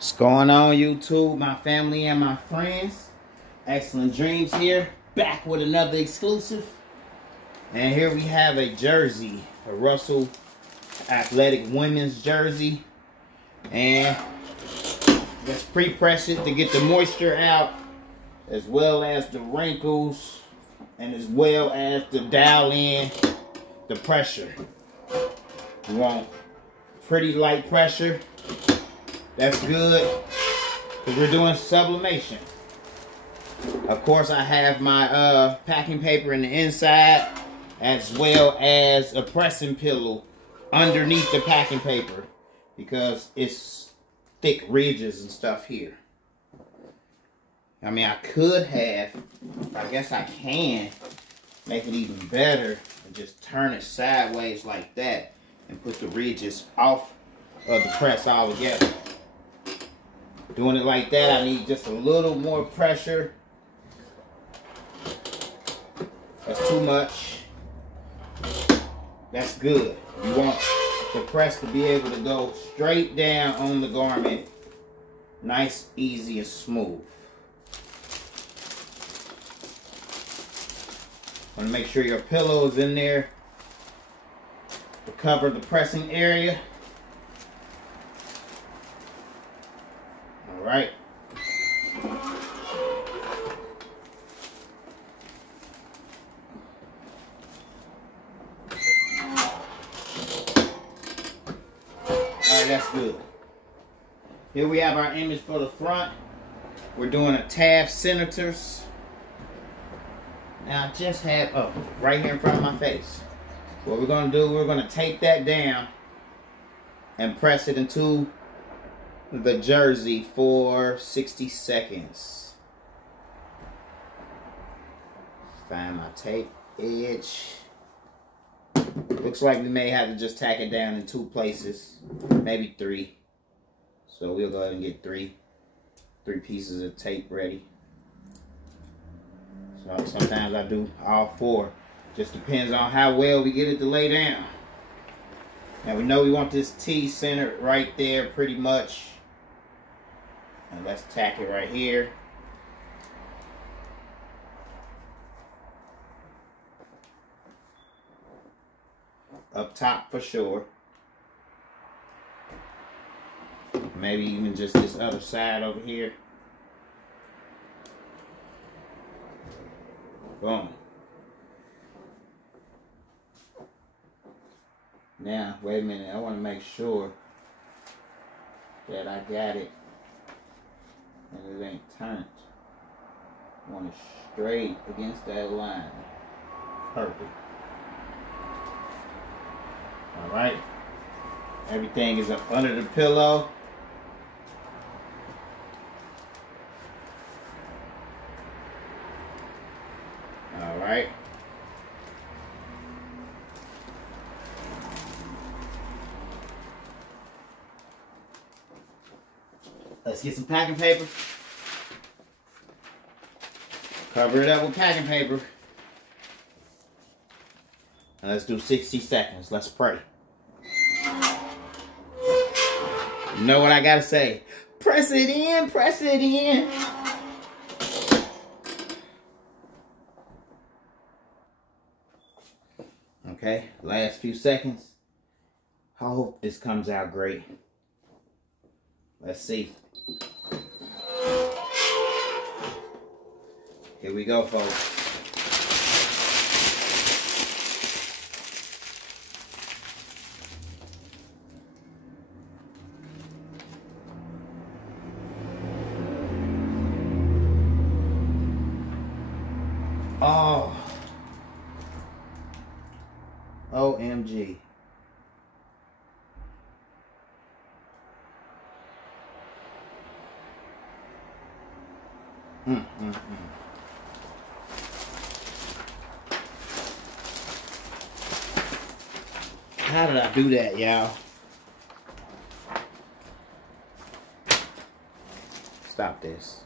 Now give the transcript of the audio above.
What's going on, YouTube, my family and my friends? Excellent Dreams here, back with another exclusive. And here we have a jersey, a Russell athletic women's jersey. And let's pre-press it to get the moisture out, as well as the wrinkles, and as well as to dial in the pressure. You want pretty light pressure. That's good, because we're doing sublimation. Of course, I have my packing paper in the inside, as well as a pressing pillow underneath the packing paper, because it's thick ridges and stuff here. I mean, I could have, I guess I can make it even better and just turn it sideways like that and put the ridges off of the press altogether. Doing it like that, I need just a little more pressure. That's too much. That's good. You want the press to be able to go straight down on the garment. Nice, easy, and smooth. Want to make sure your pillow is in there to cover the pressing area. Alright. Alright, that's good. Here we have our image for the front. We're doing a Taft senators. Now I just have, oh, right here in front of my face. What we're going to do, we're going to tape that down and press it into the jersey for 60 seconds. Find my tape edge. Looks like we may have to just tack it down in 2 places, maybe 3. So we'll go ahead and get three pieces of tape ready. So sometimes I do all 4. Just depends on how well we get it to lay down. Now we know we want this T centered right there pretty much. And let's tack it right here. Up top for sure. Maybe even just this other side over here. Boom. Now, wait a minute. I want to make sure that I got it and it ain't turned. I want it straight against that line. Perfect. Alright. Everything is up under the pillow. Alright. Let's get some packing paper. Cover it up with packing paper. And let's do 60 seconds. Let's pray. You know what I gotta say? Press it in, press it in. Okay, last few seconds. I hope this comes out great. Let's see. Here we go, folks. Oh. OMG. How did I do that, y'all? Stop this.